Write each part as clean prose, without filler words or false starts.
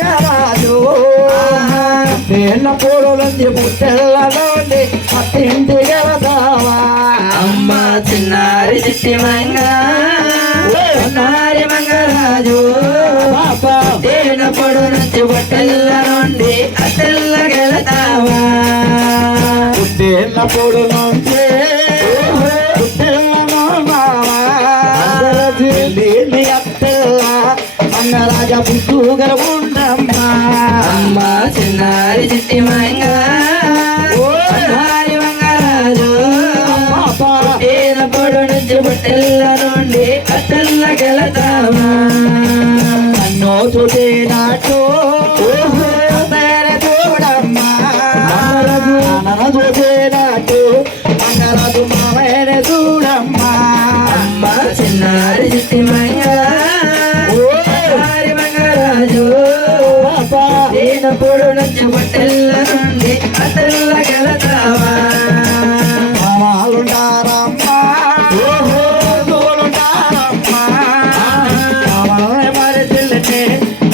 రాజు నేను పూడలోంచి పుట్టెళ్ళలోండి అత్తింటి గెలదావా అమ్మ చిన్నారి చిట్టి మంగ చిన్నారి మంగరాజు నేను పొడు నుంచి బొట్టెల్ల నుండి అత్తెల్ల గెలతావా పుట్టేళ్ళ పొడు నుంచి మంగరాజ పుట్టుగల ఉండమ్మా అమ్మ చిన్నారి చిట్టి మంగ చిన్నారి మంగరాజు నేను పొడు నుంచి బొట్టెల్ల నుండి అత్తెల్ల గెలతావా నన్ను చూసే నాటు చూడమ్మా నన్ను చూసే నాటు మంగరాజు మామేన చూడమ్మా అమ్మ చిన్నారి చిట్టి మంగ చిన్నారి మంగరాజు నేను పొడు నుంచి బొట్టెల్ల నుండి అత్తెల్ల గెలతావా మామాలుంటారమ్మా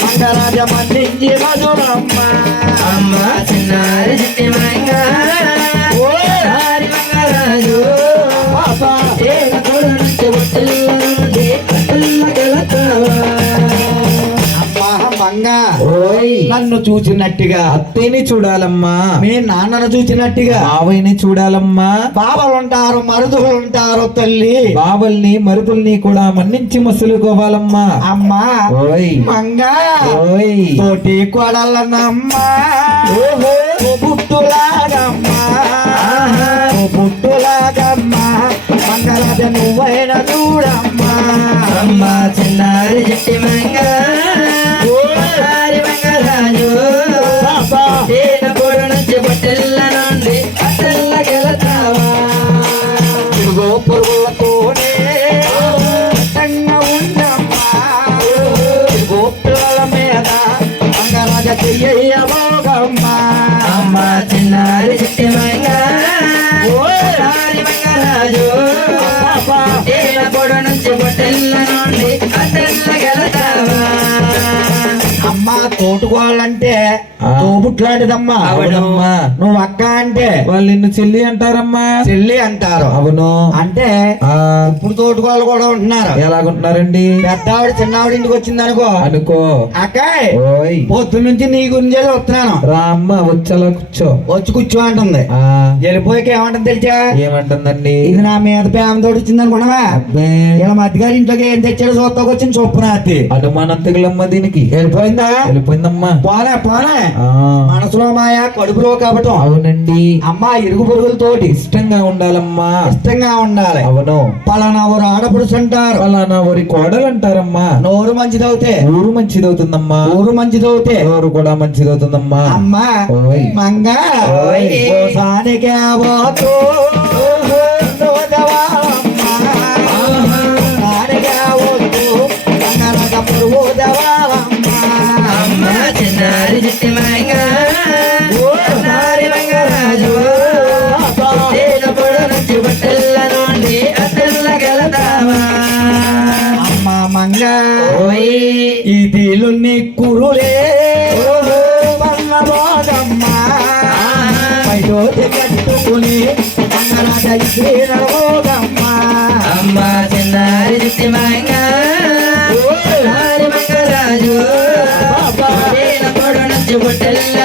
మంగరాజ మందించి మధురమ్మా అమ్మ చిన్నారి చిట్టి మంగ చిన్నారి మంగరాజు నేను పొడు నుంచి బొట్టెల్ల నుండి అత్తెల్ల గెలతావా మంగ ఓయ్ నన్ను చూచినట్టుగా అత్తేని చూడాలమ్మా మీ నాన్నను చూచినట్టుగా బావయ్యని చూడాలమ్మా బాబాలుంటారు మరుదులుంటారు తల్లి బాబల్ని మరుపుల్ని కూడా మన్నించి మసులుకోవాలమ్మా అమ్మా ఓయ్ మంగ ఓయ్ తోటి కొడలనమ్మా పుట్టులాగమ్మా పుట్టులాగమ్మా మంగళ నువ్వైన చూడమ్మా అమ్మ చిన్నారి చిట్టి మంగ చిన్నారి మంగరాజు నేను పొడు నుంచి బొట్టెల్ల నుండి అత్తెల్ల గెలతావా తిరుగో పురుగులతోనే చక్కగా ఉండమ్మా తిరుగో పిల్లల మీద మంగరాజ చెయ్యబోగమ్మా అమ్మ చిన్నారి చిట్టి మంగ చిన్నారి మంగరాజు నేను పొడు నుంచి బొట్టెల్ల నుండి అత్తెల్ల గెలతావా అమ్మ తోటుకోవాలంటే తోబుట్లాంటిదమ్మా అవునమ్మా నువ్వు అక్క అంటే వాళ్ళు నిన్ను చెల్లి అంటారమ్మా చెల్లి అంటారు అవును అంటే ఆ ఇప్పుడు తోటుకోవాలి కూడా ఉంటున్నారు ఎలాగుంటున్నారండి పెద్దావిడ చిన్నావిడ ఇంటికి వచ్చింది అనుకో అనుకో అక్కాయ్ ఓయ్ పొద్దు నుంచి నీ గురించే వస్తున్నాను రామ్మ వచ్చేలా కూర్చో వచ్చి కూర్చో అంటుంది ఆ వెళ్ళిపోయాక ఏమంటుంది తెలిసా ఏమంటుందండి ఇది నా మీద ప్రేమ తోటి వచ్చింది అనుకున్నావా అబ్బే ఇలా మధ్యగారి ఇంట్లోకి ఏం తెచ్చాడు చూస్తాకు వచ్చింది చొప్పునాతి అనుమానం తెగులమ్మ దీనికి వెళ్ళిపోయిందా వెళ్ళిపోయిందమ్మా పోనే పోనే ఆ మనసులో మాయ కడుపులో కపటం అవునండి అమ్మ ఇరుగు పొరుగులతోటి ఇష్టంగా ఉండాలమ్మా ఇష్టంగా ఉండాలి అవును పలానా ఊరు ఆడపడుచు అంటారు పలానా ఊరి కోడలు అంటారమ్మా నోరు మంచిదవుతే ఊరు మంచిదవుతుందమ్మా ఊరు మంచిదవుతే ఊరు కూడా మంచిదవుతుందమ్మా అమ్మా ఓయ్ మంగ ఓయ్. ఓసానికే పోతూ రోజవాలమ్మా. సానికే వస్తూ రంగరగ పురుగు దేవాలమ్మా. అమ్మ చిన్నారి చిట్టి మంగ చిన్నారి మంగరాజు నేను పొడు నుంచి బొట్టెల్ల నుండి అత్తెల్ల గెలతావా అమ్మ మంగ ఓయ్ ఇదిలు నీ కురులే వల్ల భోగమ్మా పైటోటి కట్టుకుని రంగరాజ శ్రీరవోగమ్మా. అమ్మ చిన్నారి చిట్టి మంగ చిన్నారి మంగరాజు నేను పొడు నుంచి బొట్టెల్ల